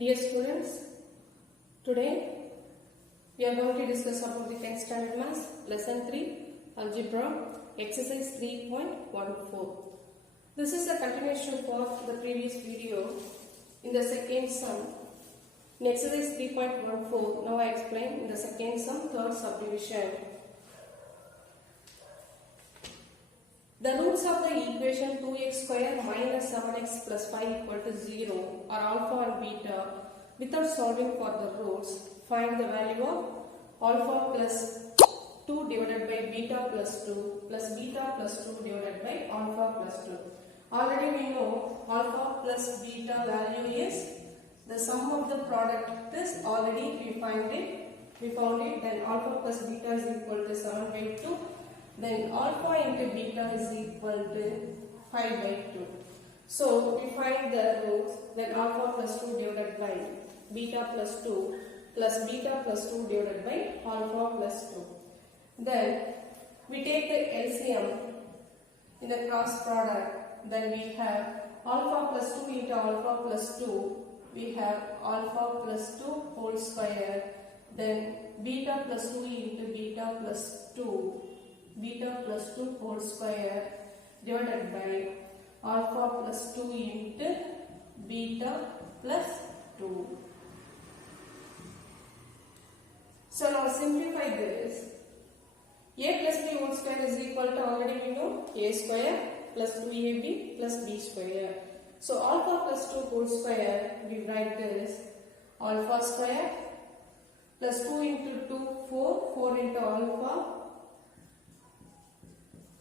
Dear students, today we are going to discuss about the 10th standard maths, lesson 3, algebra, exercise 3.14. This is a continuation for the previous video in the second sum. In exercise 3.14, now I explain in the second sum, third subdivision. The roots of the equation 2x square minus 7x plus 5 equal to 0 are alpha and beta. Without solving for the roots, find the value of alpha plus 2 divided by beta plus 2 plus beta plus 2 divided by alpha plus 2. Already we know alpha plus beta value is the sum of the product is already we found it, then alpha plus beta is equal to 7 by 2. Then alpha into beta is equal to 5 by 2. So we find the roots, then alpha plus 2 divided by beta plus 2 plus beta plus 2 divided by alpha plus 2. Then we take the LCM in the cross product. Then we have alpha plus 2 into alpha plus 2. We have alpha plus 2 whole square. Then beta plus 2 into beta plus 2. Beta plus 2 whole square divided by alpha plus 2 into beta plus 2. So now simplify this. A plus b whole square is equal to, already we know, a square plus 2ab plus b square. So alpha plus 2 whole square, we write this alpha square plus 2 into 2, 4, 4 into alpha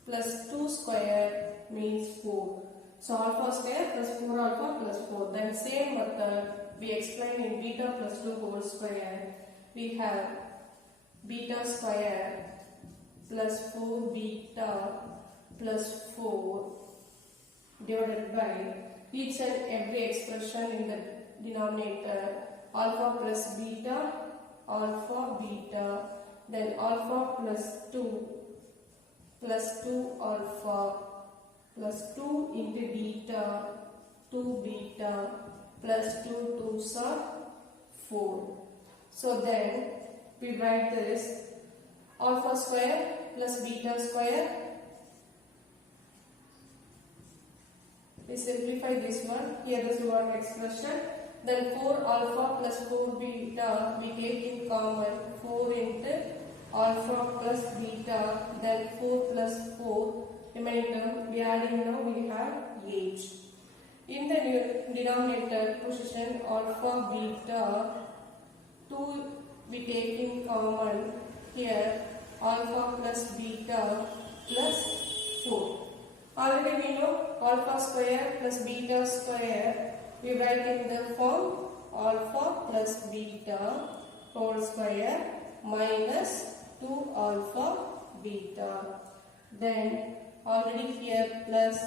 plus 2 square means 4. So alpha square plus 4 alpha plus 4. Then same method we explain in beta plus 2 whole square. We have beta square plus 4 beta plus 4 divided by each and every expression in the denominator. Alpha plus beta, then alpha plus 2 plus 2 alpha plus 2 into beta, 2 beta plus 2 2s are 4. So then we write this alpha square plus beta square. We simplify this one. Here is one expression. Then 4 alpha plus 4 beta we take in common. 4 into alpha plus beta, then 4 plus 4 remainder we adding, now we have 8. In the denominator position alpha beta 2 we take in common. Here alpha plus beta plus 4. Already we know alpha square plus beta square, we write in the form alpha plus beta whole square minus 2 alpha beta. Then already here plus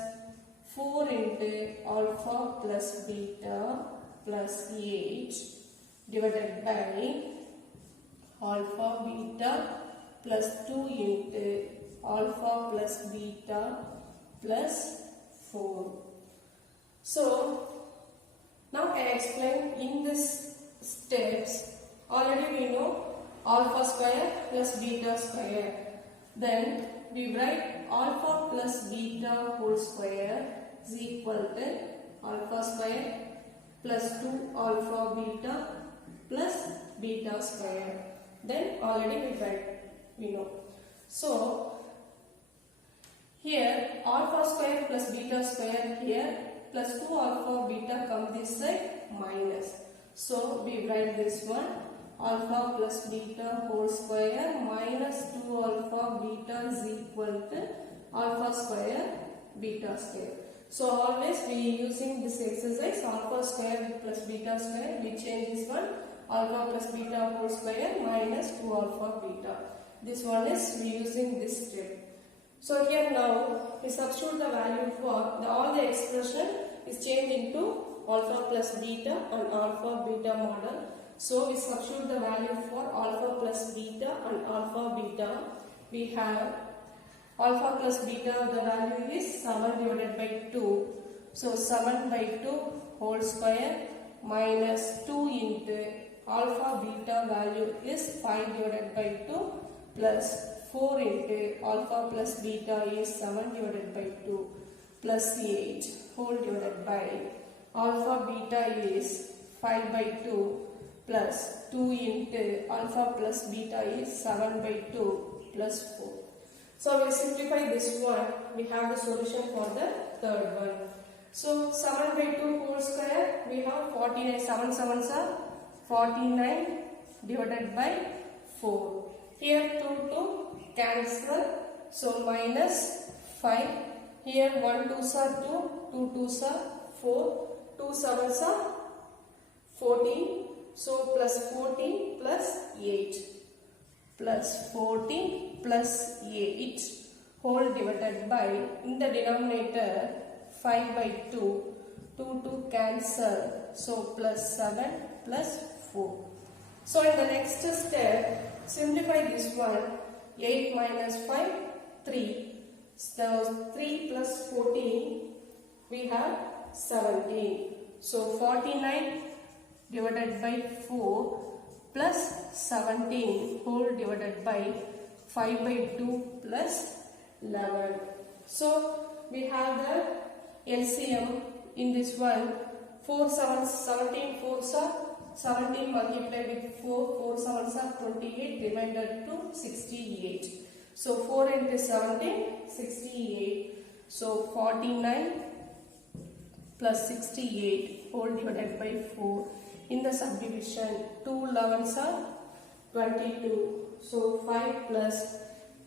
4 into alpha plus beta plus 8 divided by alpha beta plus 2 into alpha plus beta plus 4. So now I explain in this steps. Already we know alpha square plus beta square. Then we write alpha plus beta whole square is equal to alpha square plus 2 alpha beta plus beta square. Then already we know. So here alpha square plus beta square here plus 2 alpha beta come this side minus. So we write this one alpha plus beta whole square minus 2 alpha beta is equal to alpha square beta square. So always we using this exercise alpha square plus beta square, we change this one alpha plus beta whole square minus 2 alpha beta. This one is we using this step. So here now we substitute the value for all the expression is changed into alpha plus beta and alpha beta model. So we substitute the value for alpha plus beta and alpha beta. We have alpha plus beta, the value is 7 divided by 2. So 7 by 2 whole square minus 2 into alpha beta value is 5 divided by 2 plus 4 into alpha plus beta is 7 divided by 2 plus 8 whole divided by alpha beta is 5 by 2 plus 2 into alpha plus beta is 7 by 2 plus 4. So we simplify this one. We have the solution for the third one. So 7 by 2 whole square, we have 49. 7 sevens are 49 divided by 4. Here 2 cancel. So minus 5. Here 1 2s are 2, 2 2s are 4, 2 sevens are 14. So plus 14 plus 8 plus 14 plus 8 whole divided by, in the denominator 5 by 2, 2 cancel, so plus 7 plus 4. So in the next step, simplify this one. 8 minus 5, 3. So 3 plus 14, we have 17. So 49 divided by 4 plus 17 whole divided by 5 by 2 plus 11. So we have the LCM in this one. 4 sevens, 17 4s are 17 multiplied with 4, 4 sevens are 28, remainder to 68. So 4 into 17, 68. So 49 plus 68 whole divided by 4. In the subdivision, 2 11s are 22. So 5 plus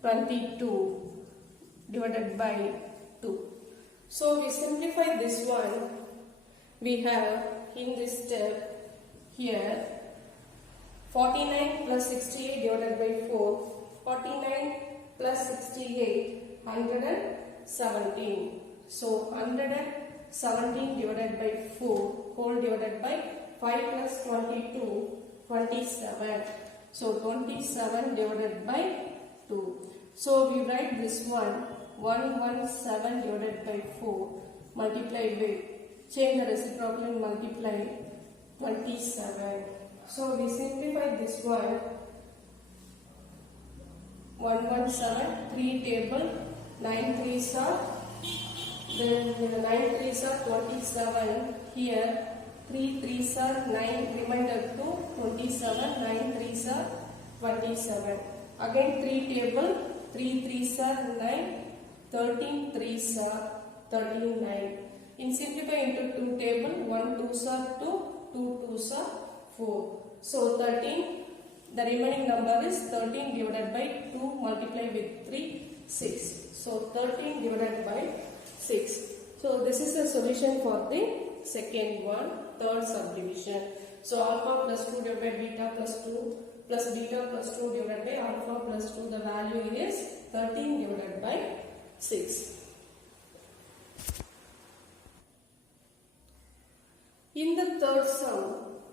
22 divided by 2. So we simplify this one. We have in this step here 49 plus 68 divided by 4. 49 plus 68, 117. So 117 divided by 4 whole divided by 5 plus 22, 27. So 27 divided by 2. So we write this one. 117 divided by 4 multiply with, change the reciprocal and multiply 27. So we simplify this one. 117, 3 table, 9 3s are, then 9 3s are 27. Here 3 3s are 9, remainder 2, 27, 9 3s are 27. Again 3 table, 3 3s are 9, 13 3s are 39. In simplify into 2 table, 1 2s are 2, 2 2s are 4. So 13, the remaining number is 13 divided by 2 multiplied with 3, 6. So 13 divided by 6. So this is the solution for the second one, third subdivision. So alpha plus 2 divided by beta plus 2 plus beta plus 2 divided by alpha plus 2. The value is 13 divided by 6. In the third sum,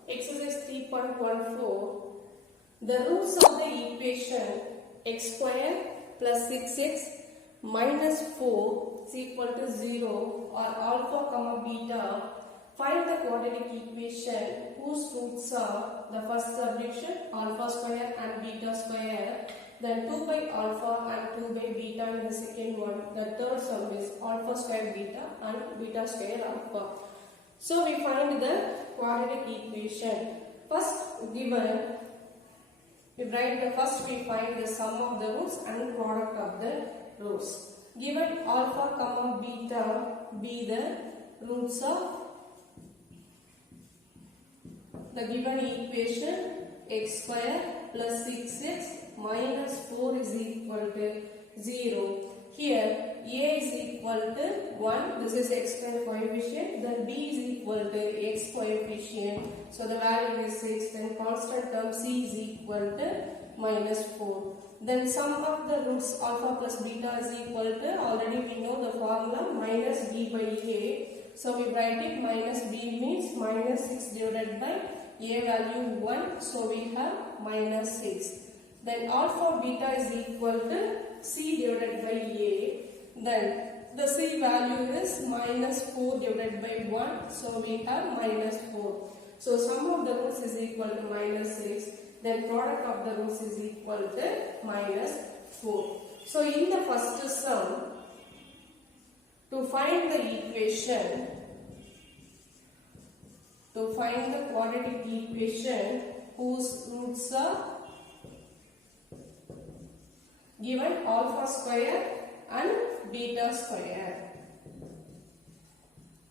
exercise 3.14, the roots of the equation x square plus 6x minus 4 is equal to 0 are alpha comma beta. Find the quadratic equation whose roots are the first subdivision alpha square and beta square, then 2 by alpha and 2 by beta in the second one. The third sum is alpha square beta and beta square alpha. So we find the quadratic equation. First given, we write the first we find the sum of the roots and product of the roots. Given alpha comma beta be the roots of the given equation x square plus 6x minus 4 is equal to 0. Here a is equal to 1, this is x square coefficient, then b is equal to x coefficient, so the value is 6, then constant term c is equal to minus 4. Then sum of the roots alpha plus beta is equal to, already we know the formula, minus b by a. So we write it minus b means minus 6 divided by a value 1, so we have minus 6. Then alpha beta is equal to c divided by a. Then the c value is minus 4 divided by 1, so we have minus 4. So sum of the roots is equal to minus 6. Then product of the roots is equal to minus 4. So in the first sum, to find the equation, to find the quadratic equation whose roots are given alpha square and beta square.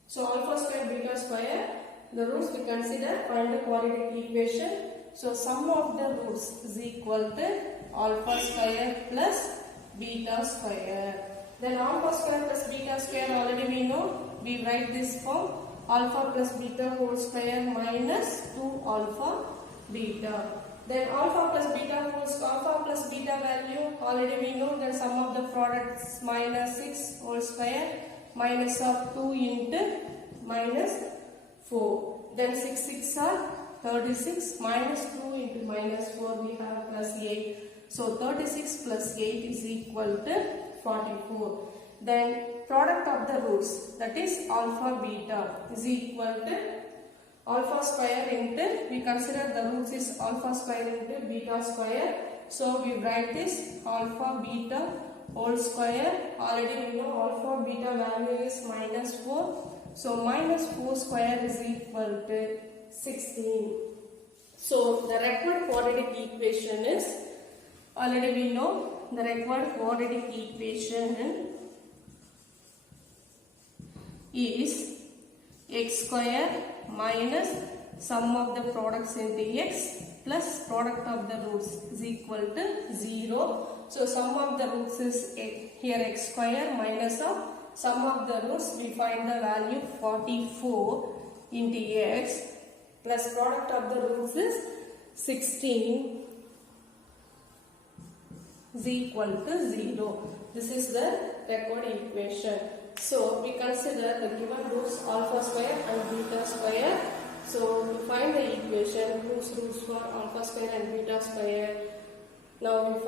So alpha square, beta square, the roots we consider, find the quadratic equation. So sum of the roots is equal to alpha square plus beta square. Then alpha square plus beta square already we know. We write this form alpha plus beta whole square minus 2 alpha beta. Then alpha plus beta alpha plus beta value already we know. Then sum of the products minus 6 whole square minus of 2 into minus 4. Then 6 6 are 36 minus 2 into minus 4 we have plus 8. So 36 plus 8 is equal to 44. Then product of the roots, that is alpha beta, is equal to alpha square into, we consider the roots is alpha square into beta square. So we write this alpha beta whole square. Already we know alpha beta value is minus 4. So minus 4 square is equal to 16. So the required quadratic equation is, already we know the required quadratic equation is x square minus sum of the products into x plus product of the roots is equal to 0. So sum of the roots is here x square minus of sum of the roots, we find the value 44 into x plus product of the roots is 16 is equal to 0. This is the required equation. So we consider the given roots alpha square and beta square. So to find the equation whose roots were alpha square and beta square, now we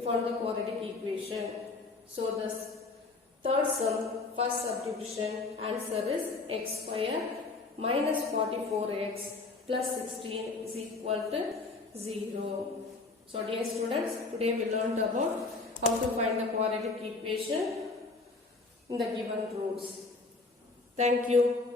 found the quadratic equation. So the third sum, first subdivision, answer is x square minus 44x plus 16 is equal to 0. So dear students, today we learned about how to find the quadratic equation in the given roots. Thank you.